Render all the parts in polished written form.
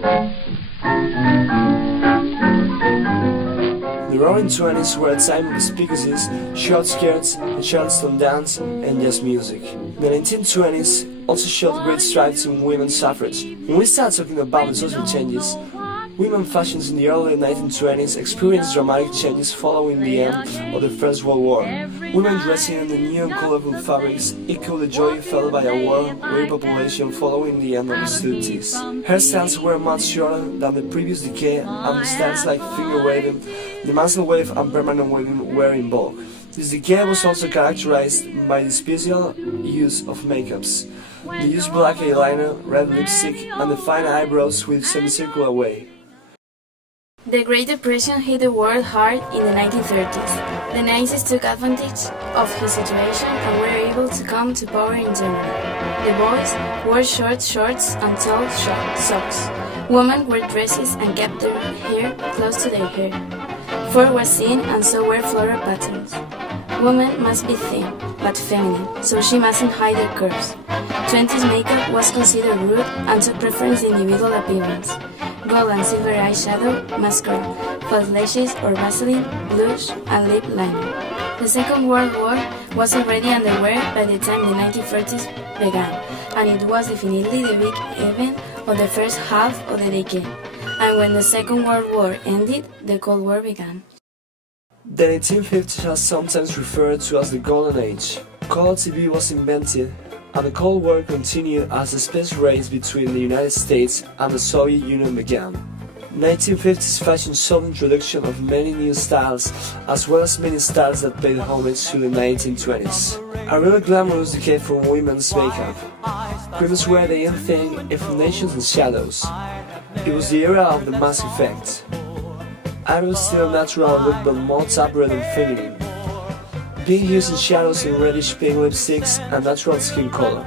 The Roaring Twenties were a time of speakeasies, short skirts, and charleston dance, and jazz music. The 1920s also showed great strides in women's suffrage. When we start talking about the social changes, women fashions in the early 1920s experienced dramatic changes following the end of the First World War. Women dressing in the new and colorful fabrics echoed the joy felt by a war-weary population following the end of hostilities. Hairstyles were much shorter than the previous decade, and styles like finger waving, the muzzle wave, and permanent waving were in vogue. This decade was also characterized by the special use of makeups. They used black eyeliner, red lipstick, and defined eyebrows with semicircular way. The Great Depression hit the world hard in the 1930s. The Nazis took advantage of his situation and were able to come to power in Germany. The boys wore short shorts and tall socks. Women wore dresses and kept their hair close to their hair. Fur was seen and so were floral patterns. Women must be thin, but feminine, so she mustn't hide her curves. 20s makeup was considered rude and took preference in individual appearance. Gold and silver eyeshadow, mascara, false lashes or Vaseline, blush, and lip liner. The Second World War was already underway by the time the 1930s began, and it was definitely the big event of the first half of the decade. And when the Second World War ended, the Cold War began. The 1950s are sometimes referred to as the Golden Age. Color TV was invented, and the Cold War continued as the space race between the United States and the Soviet Union began. 1950s fashion saw the introduction of many new styles, as well as many styles that paid homage to the 1920s. A really glamorous decade for women's makeup. Creams were the in thing, explanations and shadows. It was the era of the mask effect. Eyebrows still natural look but more tappered and feminine. Being used in shadows in reddish pink lipsticks and natural skin color.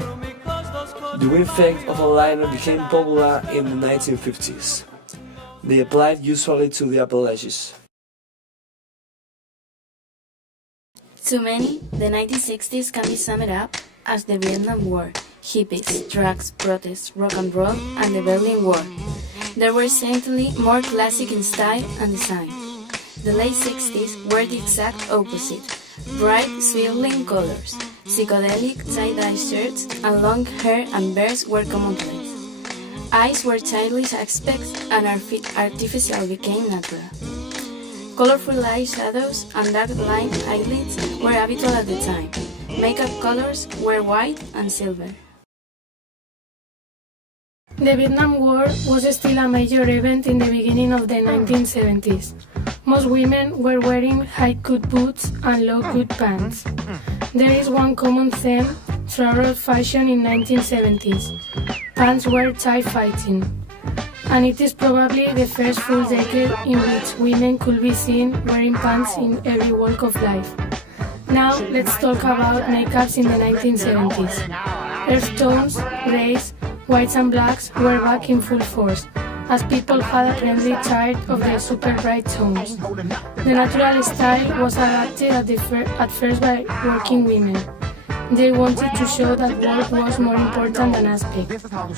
The wing effect of eyeliner became popular in the 1950s. They applied usually to the upper lashes. To many, the 1960s can be summed up as the Vietnam War, hippies, drugs, protests, rock and roll, and the Berlin War. They were certainly more classic in style and design. The late 60s were the exact opposite. Bright, swirling colors, psychedelic tie-dye shirts, and long hair and beards were commonplace. Eyes were childish aspects and artificial became natural. Colorful eyeshadows and dark-lined eyelids were habitual at the time. Makeup colors were white and silver. The Vietnam War was still a major event in the beginning of the 1970s. Most women were wearing high-cut boots and low-cut pants. There is one common theme throughout fashion in 1970s. Pants were tight fighting. And it is probably the first full decade in which women could be seen wearing pants in every walk of life. Now let's talk about makeups in the 1970s. Earth tones, greys, whites and blacks were back in full force, as people had apparently tired of the super bright tones. The natural style was adapted at first by working women. They wanted to show that work was more important than aspect.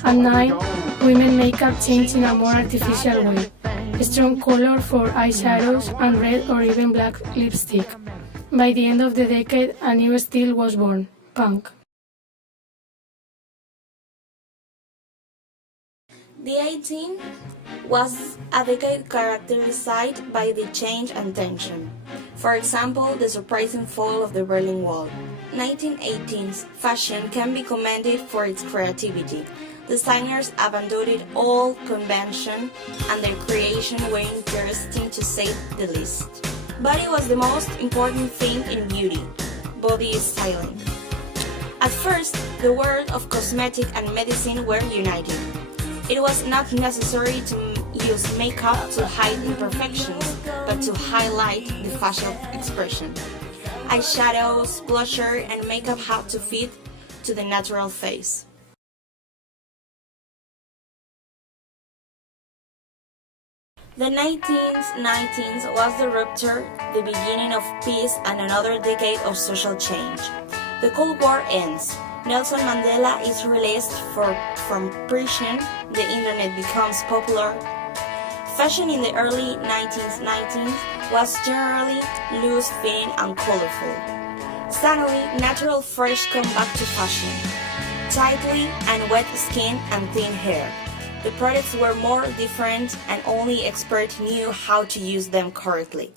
At night, women makeup changed in a more artificial way. A strong color for eyeshadows and red or even black lipstick. By the end of the decade, a new style was born, punk. The 18th was a decade characterized by the change and tension. For example, the surprising fall of the Berlin Wall. 1918's fashion can be commended for its creativity. Designers abandoned all convention and their creation were interesting to say the least. Body was the most important thing in beauty, body styling. At first, the world of cosmetic and medicine were united. It was not necessary to use makeup to hide imperfections, but to highlight the facial expression. Eyeshadows, blusher, and makeup had to fit to the natural face. The 1990s was the rupture, the beginning of peace and another decade of social change. The Cold War ends. Nelson Mandela is released from prison, the internet becomes popular. Fashion in the early 1990s was generally loose-fitting and colorful. Suddenly, natural fresh come back to fashion. Tightly and wet skin and thin hair. The products were more different and only experts knew how to use them correctly.